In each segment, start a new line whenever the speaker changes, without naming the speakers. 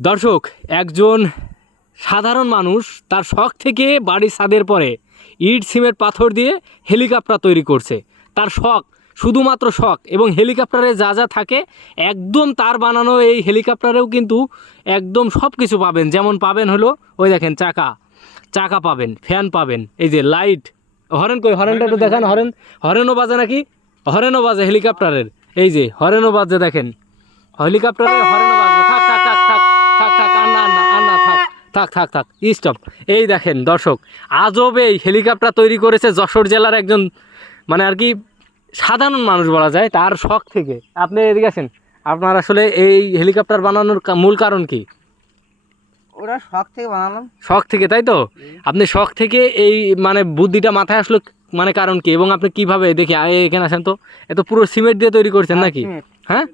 দর্শক, একজন সাধারণ মানুষ তার শখ থেকে বাড়ির ছাদের পরে ইট সিমের পাথর দিয়ে হেলিকপ্টার তৈরি করছে। তার শখ, শুধুমাত্র শখ এবং হেলিকপ্টারে যা যা থাকে, একদম তার বানানো এই হেলিকপ্টারেও কিন্তু একদম সব কিছু পাবেন। যেমন পাবেন হলো, ওই দেখেন, চাকা। চাকা পাবেন, ফ্যান পাবেন, এই যে লাইট। হরেন কই? হরেনটা একটু দেখান, হরেন। হরেনও বাজে নাকি? হরেনও বাজে হেলিকপ্টারের। এই যে, হরেনও বাজে দেখেন। হেলিকপ্টারের হরেনও থাক থাক থাক স্টপ এই দেখেন দর্শক আজব এই হেলিকপ্টার তৈরি করেছে যশোর জেলার একজন মানে আর কি সাধারণ মানুষ বলা যায় তার শখ থেকে। আপনি এদিকে আছেন আপনার আসলে এই হেলিকপ্টার বানানোর মূল কারণ কি?
ওরা শখ থেকে বানালাম।
শখ থেকে তাই তো? আপনি শখ থেকে এই মানে বুদ্ধিটা মাথায় আসলো মানে কারণ কি? এবং আপনি কীভাবে দেখি এখানে আসেন তো এত পুরো সিমেন্ট দিয়ে তৈরি করছেন নাকি? হ্যাঁ?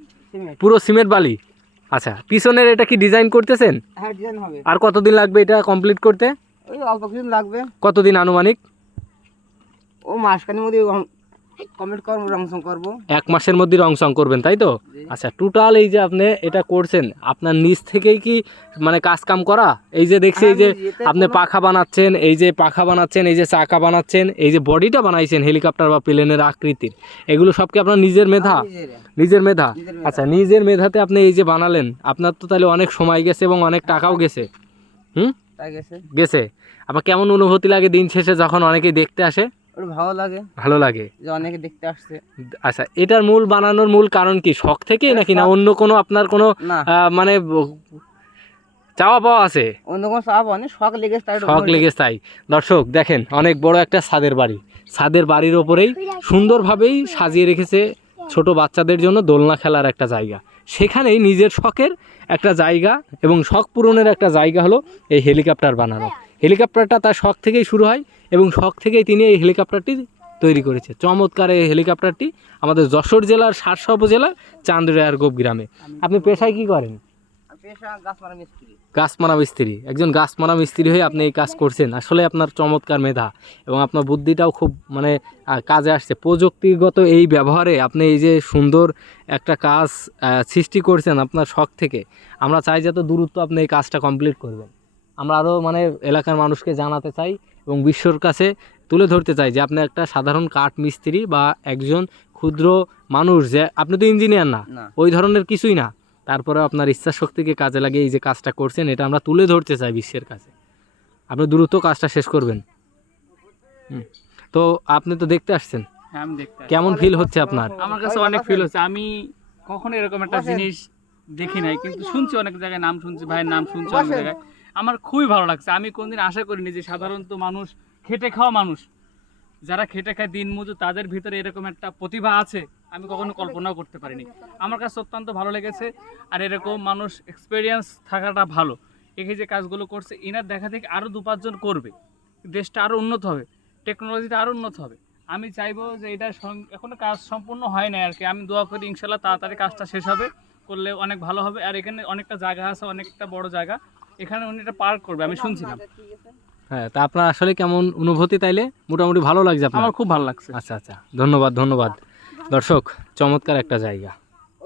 পুরো সিমেন্ট বালি? আচ্ছা পিছনের এটা কি ডিজাইন করতেছেন?
হ্যাঁ ডিজাইন হবে।
আর কতদিন লাগবে এটা কমপ্লিট করতে?
ওই অল্প কিছুদিন লাগবে।
কতদিন আনুমানিক?
ও মাসখানির মধ্যে কমপ্লিট করব রং সং করব।
এক মাসের মধ্যে রং সং করবেন তাই তো? আচ্ছা টোটাল এই যে আপনি এটা করছেন আপনার নিচ থেকেই কি মানে কাজ কাম করা? এই যে দেখছি এই যে আপনি পাখা বানাচ্ছেন এই যে পাখা বানাচ্ছেন এই যে চাকা বানাচ্ছেন এই যে বডিটা বানাইছেন হেলিকপ্টার বা প্লেনের আকৃতির এগুলো সব কি আপনার নিজের মেধা?
নিজের
মেধা। আচ্ছা নিজের মেধাতে আপনি এই যে বানালেন আপনার তো তাহলে অনেক সময় গেছে এবং অনেক টাকাও গেছে। হুম?
গেছে।
গেছে। আবার কেমন অনুভূতি লাগে দিন শেষে যখন অনেকে দেখতে আসে?
ওর ভালো লাগে।
ভালো লাগে?
যে অনেকে দেখতে আসছে।
আচ্ছা এটার মূল বানানোর মূল কারণ কি? শখ থেকে নাকি না অন্য কোনো আপনার কোনো মানে চাওয়া পাওয়া আছে?
অন্য কোনো চাপ অনেক শখ লেগেছে তাই
শখ লেগেছে তাই। দর্শক দেখেন অনেক বড় একটা ছাদের বাড়ি। ছাদের বাড়ির ওপরেই সুন্দরভাবেই সাজিয়ে রেখেছে ছোট বাচ্চাদের জন্য দোলনা খেলার একটা জায়গা। সেখানেই নিজের শখের একটা জায়গা এবং শখ পূরণের একটা জায়গা হলো এই হেলিকপ্টার বানানো। হেলিকপ্টারটা তার শখ থেকেই শুরু হয় এবং শখ থেকেই তিনি এই হেলিকপ্টারটি তৈরি করেছে। চমৎকার এই হেলিকপ্টারটি আমাদের যশোর জেলার সারসা উপজেলার চান্দ্রিয়ার গোপ গ্রামে আপনি পেশায় কি করেন?
পেশা গাছ মারা মিস্ত্রি।
একজন গাছ মারা মিস্ত্রি হয়ে আপনি এই কাজ করছেন। আসলে আপনার চমৎকার মেধা এবং আপনার বুদ্ধিটাও খুব মানে কাজে আসছে। প্রযুক্তিগত এই ব্যবহারে আপনি এই যে সুন্দর একটা কাজ সৃষ্টি করছেন আপনার শখ থেকে আমরা চাই যত দূরত্ব আপনি এই কাজটা কমপ্লিট করবেন। আমরা আরও মানে এলাকার মানুষকে জানাতে চাই এবং বিশ্বর কাছে তুলে ধরতে চাই যে আপনি একটা সাধারণ কাঠ মিস্ত্রি বা একজন ক্ষুদ্র মানুষ যে আপনি তো ইঞ্জিনিয়ার না ওই ধরনের কিছুই না। তারপরে আপনার ইচ্ছা শক্তিকে কাজে লাগিয়ে এই যে কাজটা করছেন এটা আমরা তুলে ধরতে চাই বিশ্বের কাছে। আপনি দ্রুত কাজটা শেষ করবেন। হুম। তো আপনি তো দেখতে আসছেন।
হ্যাঁ আমি দেখতে আসি।
কেমন ফিল হচ্ছে আপনার?
আমার কাছে অনেক ফিল হচ্ছে। আমি কখনো এরকম একটা জিনিস দেখি নাই কিন্তু শুনছি অনেক জায়গায় নাম শুনছি ভাইয়ের নাম শুনছি অনেক জায়গায়। আমার খুবই ভালো লাগছে। আমি কোনদিন আশা করিনি যে সাধারণত মানুষ খেটে খাওয়া মানুষ। যারা খেটে খায় দিন মজুর তাদের ভিতরে এরকম একটা প্রতিভা আছে আমি কখনো কল্পনাও করতে পারিনি। আমার কাছে অত্যন্ত ভালো লেগেছে আর এরকম মানুষ এক্সপেরিয়েন্স থাকাটা ভালো। এই যে কাজগুলো করছে এনার দেখা দেখে আরও দু পাঁচজন করবে। দেশটা আরও উন্নত হবে টেকনোলজিটা আরও উন্নত হবে। আমি চাইব যে এটা এখনও কাজ সম্পূর্ণ হয় না আর কি। আমি দোয়া করি ইনশাল্লাহ তাড়াতাড়ি কাজটা শেষ হবে। করলে অনেক ভালো হবে। আর এখানে অনেকটা জায়গা আছে অনেকটা বড় জায়গা। এখানে উনি এটা পার্ক করবে আমি শুনছিলাম।
হ্যাঁ তা আপনার আসলে কেমন অনুভূতি তাইলে? মোটামুটি ভালো লাগছে আপনার?
আমার খুব ভালো লাগছে।
আচ্ছা আচ্ছা। ধন্যবাদ ধন্যবাদ। দর্শক চমৎকার একটা জায়গা।